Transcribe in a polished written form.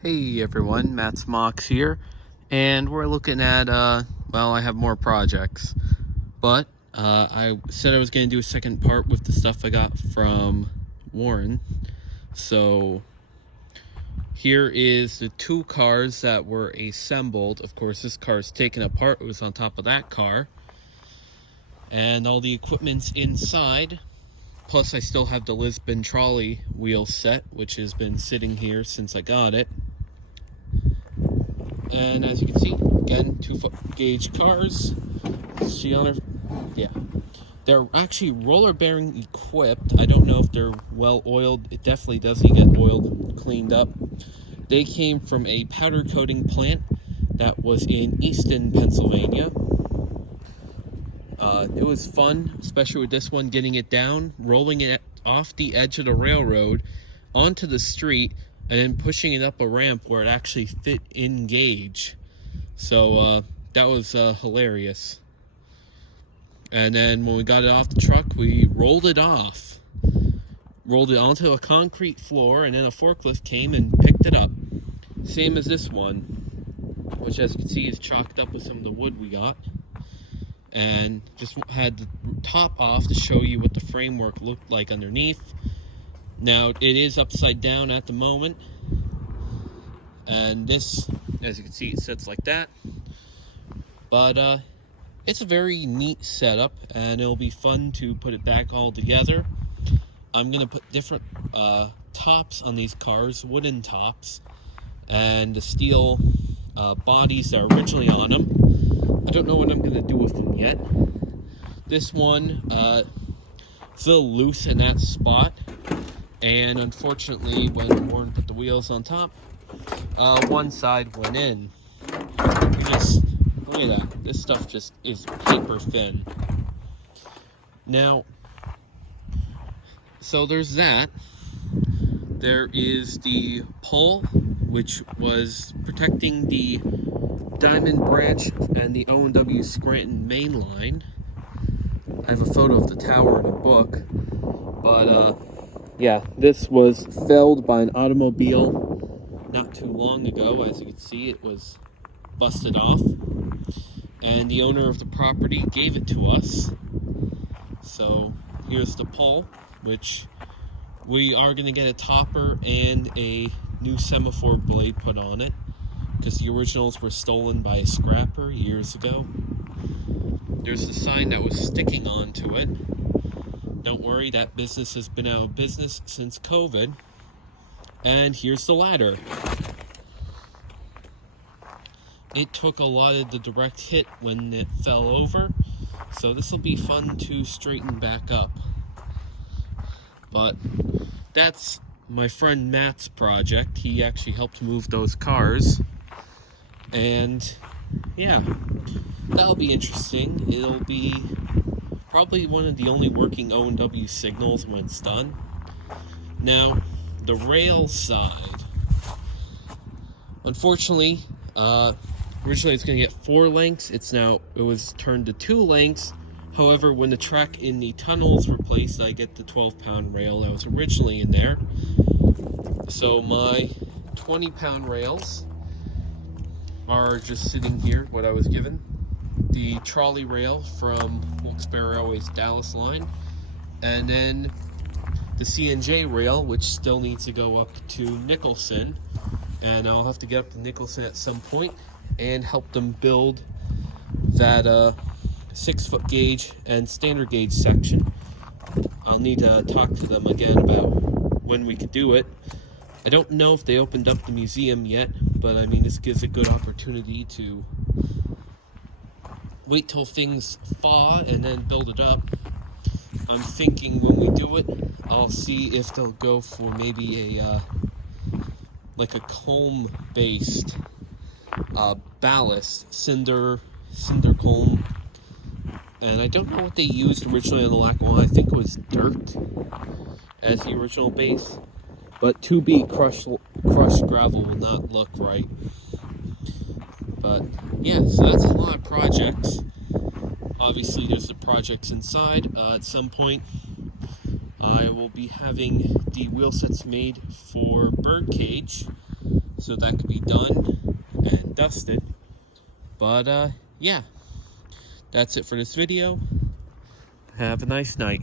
Hey everyone, Matt Smocks here, and we're looking at, well, I have more projects, but I said I was going to do a second part with the stuff I got from Warren. So here is the two cars that were assembled. Of course, this car is taken apart. It was on top of that car, and all the equipment's inside. Plus, I still have the Lisbon trolley wheel set, which has been sitting here since I got it. And as you can see, again, 2-foot gauge cars. See on her, yeah. They're actually roller bearing equipped. I don't know if they're well oiled. It definitely does need to get oiled, cleaned up. They came from a powder coating plant that was in Easton, Pennsylvania. It was fun, especially with this one, getting it down, rolling it off the edge of the railroad onto the street, and then pushing it up a ramp where it actually fit in gauge. So that was hilarious. And then when we got it off the truck, we rolled it off. Rolled it onto a concrete floor, and then a forklift came and picked it up. Same as this one, which as you can see is chalked up with some of the wood we got. And just had the top off to show you what the framework looked like underneath. Now it is upside down at the moment, and this, as you can see, it sits like that. But it's a very neat setup, and it'll be fun to put it back all together. I'm gonna put different tops on these cars, wooden tops, and the steel bodies that are originally on them. I don't know what I'm gonna do with them yet. This one it's a little loose in that spot, and unfortunately when Warren put the wheels on top, one side went in. You just look at that. This stuff just is paper thin. Now, so there's that. There is the pole, which was protecting the Diamond Branch and the O&W Scranton main line. I have a photo of the tower in a book, but yeah, this was felled by an automobile not too long ago. As you can see, it was busted off, and the owner of the property gave it to us. So here's the pole, which we are going to get a topper and a new semaphore blade put on it, because the originals were stolen by a scrapper years ago. There's a sign that was sticking onto it. Don't worry, that business has been out of business since COVID. And here's the ladder. It took a lot of the direct hit when it fell over, so this will be fun to straighten back up. But that's my friend Matt's project. He actually helped move those cars. And yeah, that'll be interesting. It'll be probably one of the only working O&W signals when it's done. Now, the rail side. Unfortunately, originally it's going to get 4 lengths. It was turned to 2 lengths. However, when the track in the tunnel is replaced, I get the 12-pound rail that was originally in there. So my 20-pound rails are just sitting here, what I was given. The trolley rail from Wilkes-Barre Railway's Dallas line, and then the C&J rail, which still needs to go up to Nicholson, and I'll have to get up to Nicholson at some point and help them build that 6-foot gauge and standard gauge section. I'll need to talk to them again about when we could do it. I don't know if they opened up the museum yet, but I mean, this gives a good opportunity to wait till things thaw and then build it up. I'm thinking when we do it, I'll see if they'll go for maybe a like a comb based ballast, cinder comb. And I don't know what they used originally on the Lackawanna. I think it was dirt as the original base, but 2B crushed gravel will not look right. But yeah, so that's a lot of projects. Obviously there's the projects inside. At some point I will be having the wheel sets made for Birdcage, so that could be done and dusted. But yeah, that's it for this video. Have a nice night.